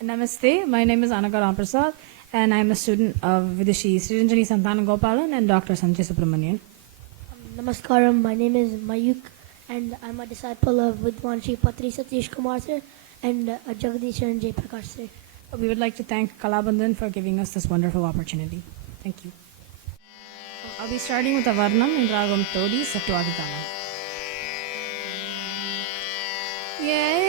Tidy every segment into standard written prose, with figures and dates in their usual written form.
Namaste, my name is Anaka Ramprasad and I am a student of Vidushi Sriranjani Santana Gopalan and Dr. Sanjay Subramanian. Namaskaram, my name is Mayuk and I'm a disciple of Vidwan Shri Patri Satish Kumar sir and Jagadish and Jay Prakash sir. We would like to thank Kalabandhan for giving us this wonderful opportunity. Thank you. I'll be starting with a Varnam in Ragam Todi Sattvaditana. நீ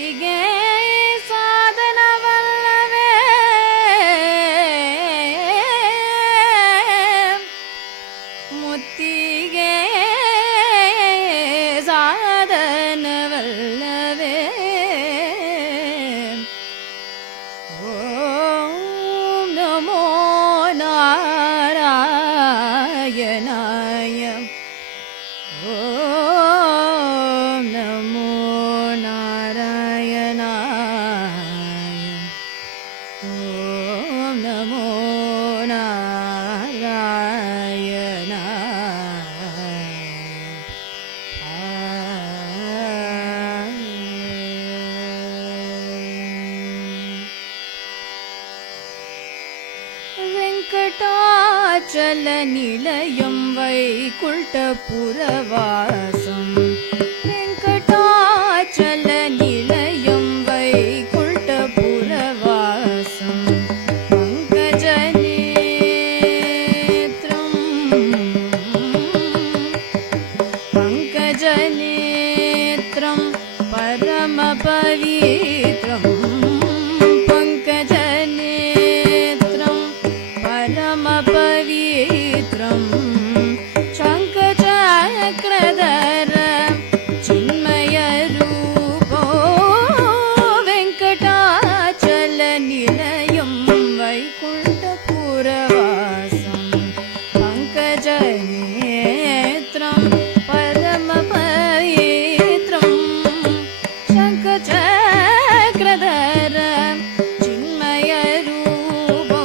ಮುತ್ತಿಗೆ ಸಾಧನವಲ್ಲವೇ ಮುತ್ತಿಗೆ ಸಾಧನವಲ್ಲವೇ ಓಂ ನಮೋ ನಾರಾಯಣಾಯ ಓಂ ನಮೋ ನಾರಾಯಣಾಯ ಓಂ ನಮೋ வெங்கடாச்சலநிலையம் வைகுண்டபுரவாசம் வெங்கடாச்சலநிலையம் வைகுண்டபுரவாசம் பங்கஜநேத்ரம் பரமபவித்ரம் பங்கஜநேத்ரம் பரமபவித்ரம் சங்கசக்ரதர சின்மயரூபோ வெங்கடாச்சலநிலையம் வைகுண்டபுரவாசம் பங்கஜநேத்ரம் பரமபவித்ரம் சங்கசக்ரதர சின்மயரூபோ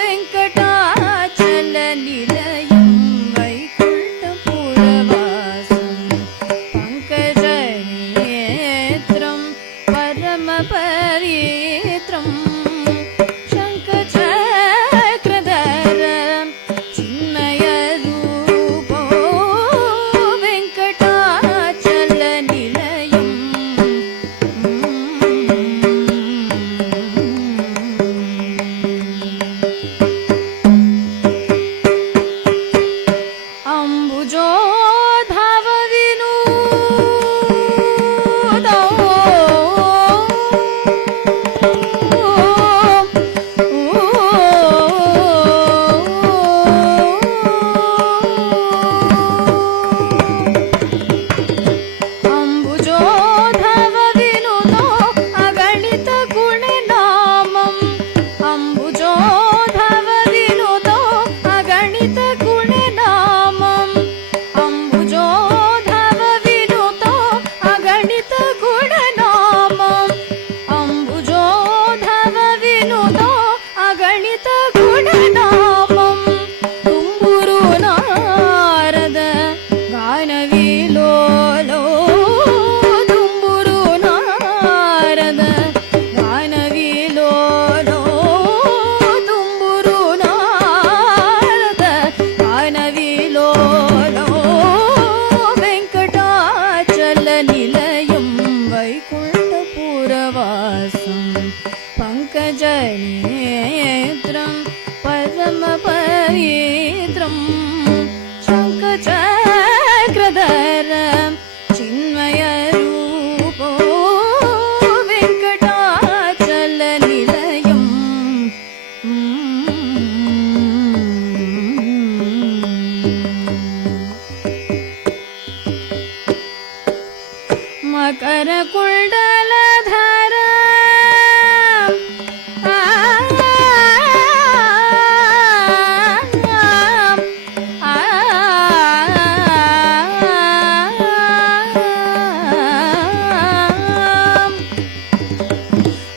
வெங்கடாச்சலநிலையம் வைகுண்டபுரவாசம் பங்கஜநேத்ரம் பரமபவித்ரம் சங்கசக்ரதர சின்மயரூபோ வெங்கடாச்சலநிலையம் அம்புஜோதவ வினோதோ அம்புஜோதவ வினுதோ அகணித குணநாமம் அம்புஜோதவ வினுதோ அகணித குணநாமம் அம்புஜோதவ வினுதோ அகணித குணநாமம் அம்புஜோதவ வினுதோ அகணித குணநாமம் தும்புரு நாரத கானவிலோலோ தும்புரு நாரத கானவிலோலோ தும்புரு நாரத கானவிலோலோ வெங்கடாச்சலநிலையம் வைகுண்டபுரவாசம் பங்கஜநேத்ரம் பரமபவித்ரம் சங்கசக்ரதர சின்மயரூபோ வெங்கடாச்சலநிலையம் மகர குண்டலதர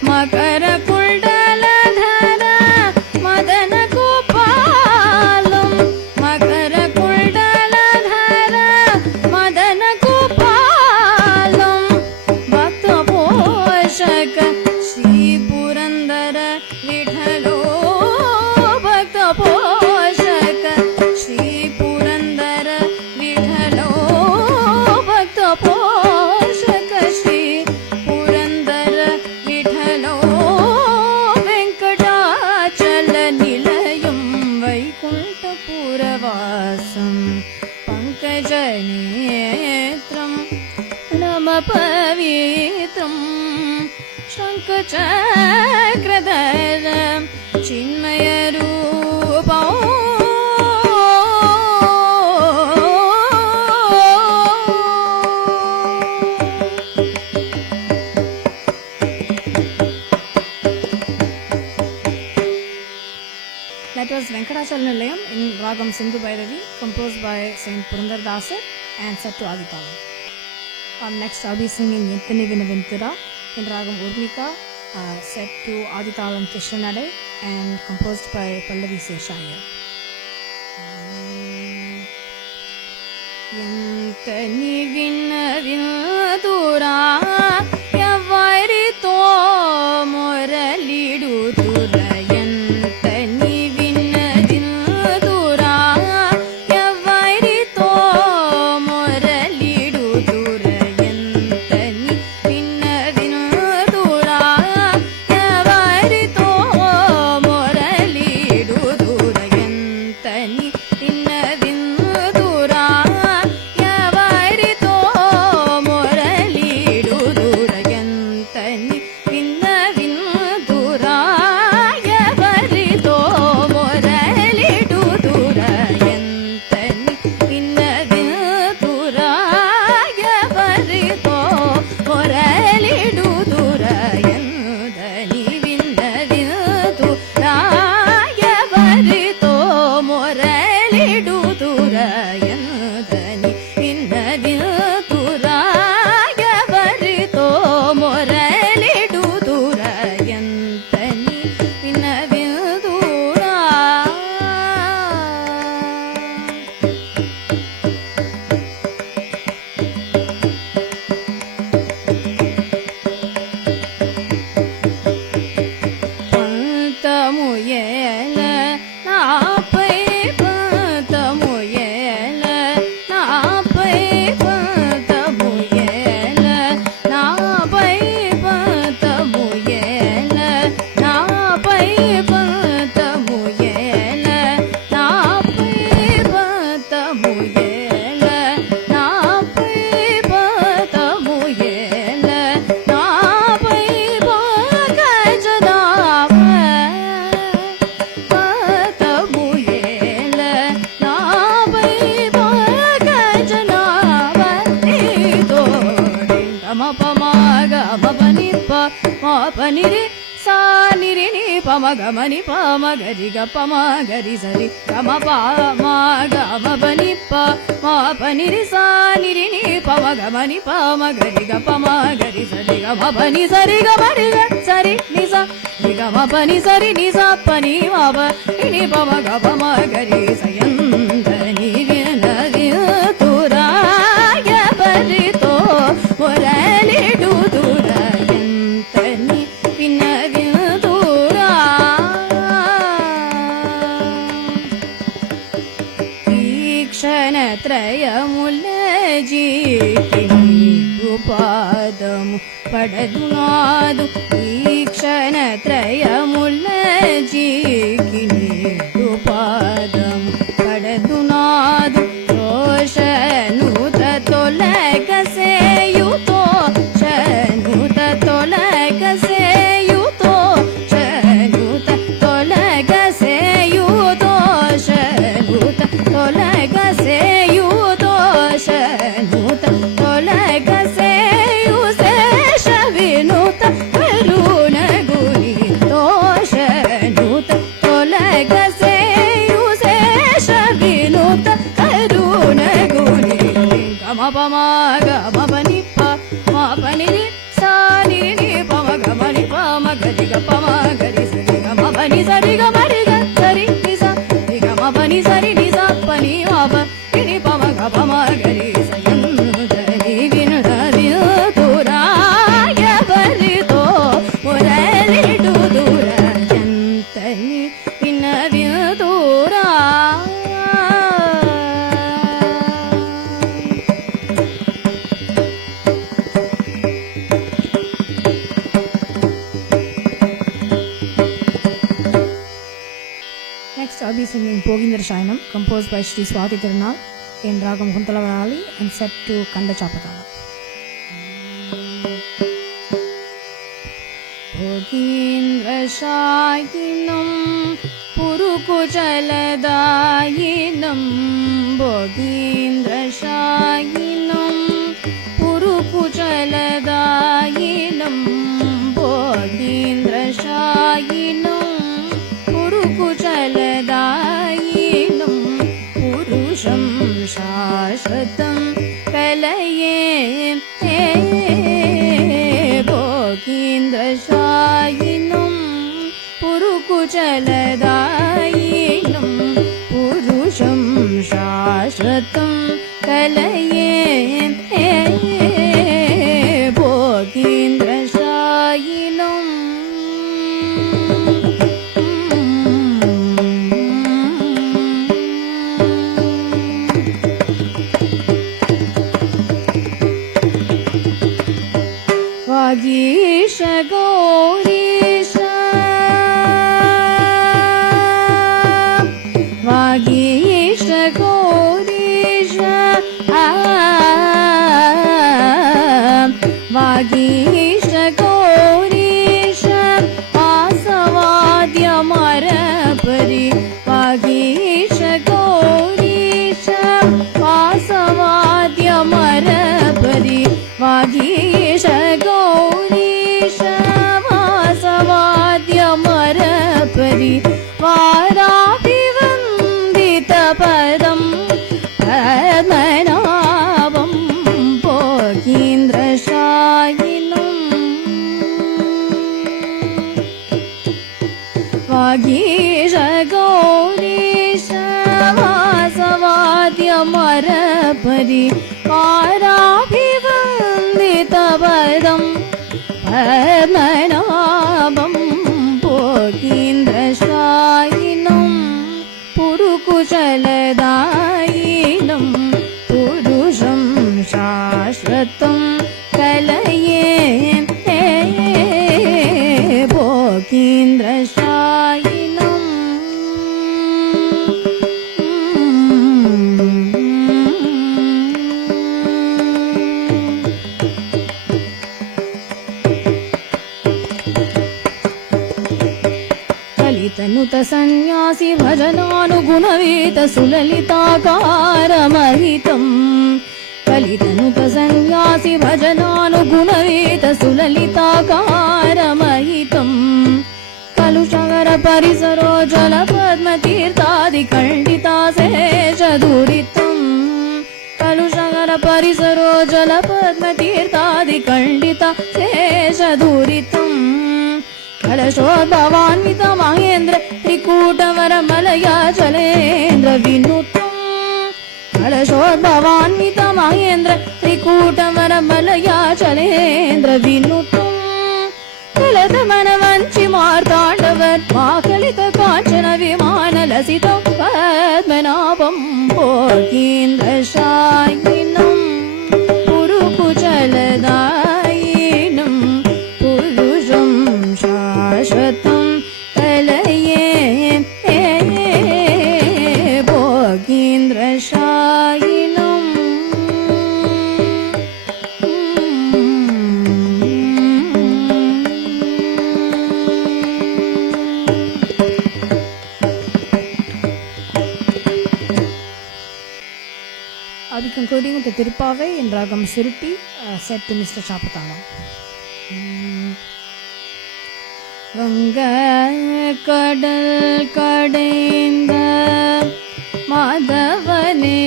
மகர குண்டலதர மதன கோபாலம் மகர குண்டலதர மதன கோபாலம் பக்த போ पवित्रं शङ्खचक्रधरं चिन्मयरूपम् That was Venkatachala Nilayam in Ragam Sindhu Bhairavi, composed by Saint Purandar Dasar and set to Aditalam. Next I'll be singing Yentani Vinavinthira in Ragam Urmika, set to Aditalam Tishanade and composed by Pallavi Seshaya. Yentani Vinavinthira Yavarito Moralidu Thura Gamani pama gari ga pama gari sari gama pama gama bani pa ma pani ri sa ni ri ni pama gamani pama gari ga pama gari sari gama bani sari gama ri ga sari ni sa ni gama bani sari ni sa pani ma ba ni pama ga pama gari sayandani vina tura ya barito morali du tura yantani vina పాదము పడదునాదు ఈ క్షణత్రయముల జీకిని పాదము పడదునాదు రోషనుత తొలగసేయుతో శనుత తొలగసేయుతో శనుత తొలగసేయుతో శనుత తొలగసేయుతో శనుత తొలగసేయు శేష వినుత కరుణ గుని దోషనుత తొలగసేయు శేష వినుత కరుణ గుని గమ పమ గమ పని ప మా పని సా ని ని పమ గమ ని పమ గరి గ పమ గరి సరి గమ పని సరి గ మరి గ సరి ని సా ని గమ పని సరి ని సా పని మా ప ని పమ గ పమ గరి సయందని వినుడ వినుతురా ఎవరితో మురళిడు దూర జంతని విన వినుతురా Next, I'll be singing Pogindra Shayanam, composed by Shri Swati Tirunal in Ragam Kuntalavarali and set to Kanda Chapatala. भोगीन्द्रशायिनं पुरुकुशलदायिनं भोगीन्द्रशायिनं पुरुकुशलदायिनं भोगीन्द्रशायिनं पुरुकुशलदायिनं पुरुषं शाश्वतं कलये भोगीन्द्रशायिनं पुरुकुशलदायिनं पुरुषं शाश्वतं कलये भोगीन्द्रशायिनं वागीश गौरीश वागीश गौरीश वागीश गौरीश वासवाद्यमरपरि वागीश गौरीश वासवाद्यमरपरि वागीश गौरीश वासवाद्यमरपरि वाराभिवन्दितपदं पद्मनाभं भोगीन्द्रशायिनं वागीश गौरीश वासवाद्यमरपरि वाराभिवन्दितपदं पद्मनाभं भोगीन्द्रशायिनं पुरुकुशलदायिनं पुरुषं शाश्वतं कलये भोगीन्द्रशायिनं तनुत सन्यासी भजनानुगुणवीत सुललिताकारमहितं कलितनुत सन्यासी भजनानुगुणवीत सुललिताकारमहितं कलुषगर परिसरो जलपद्मतीर्थादिखण्डिता शेषदुरितं कलुषगर परिसरो जलपद्मतीर्थादिखण्डिता शेषदुरितं कलशोद्भवान्वित महेन्द्र त्रिकूटवरमलया चलेन्द्र विनुतं कलशोद्भवान्वित महेन्द्र त्रिकूटवरमलया चलेन्द्र विनुतं कलदमनवञ्चि मार्ताण्डवर् माकलित काञ्चन विमानलसितं पद्मनाभं भोगीन्द्रशायिनं पुरुकुशलदायिनं पुरुषं शाश्वतं कलये भोगीन्द्रशायिनं I'll be concluding with the Tirupavai in Ragam Surutti set to Mr. Chapatala. வங்க கடல் கடைந்த மாதவனே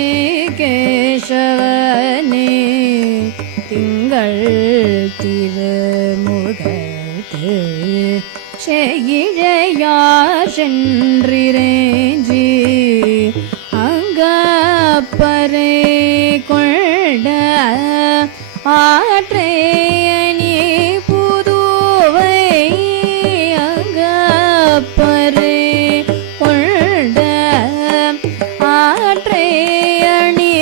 கேசவனே திங்கள் திருமுகத்து செய்யிழையார் சென்றிரேஞ்சி அங்கப்பறை கொண்ட ஆற்றையணி புதுவை அங்கப்பறை கொண்ட ஆற்றையணி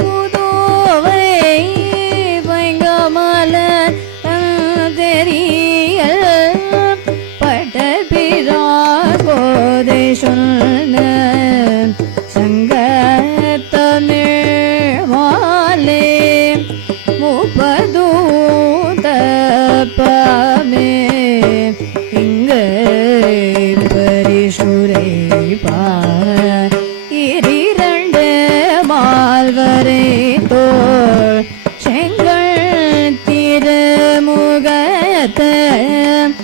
புதுவை பைங்கமல தெரிய பட்டபிரான் கோதை சொன்ன சங்கத்தமிழ் மாலே முப்பதூதப்பமே பரத்த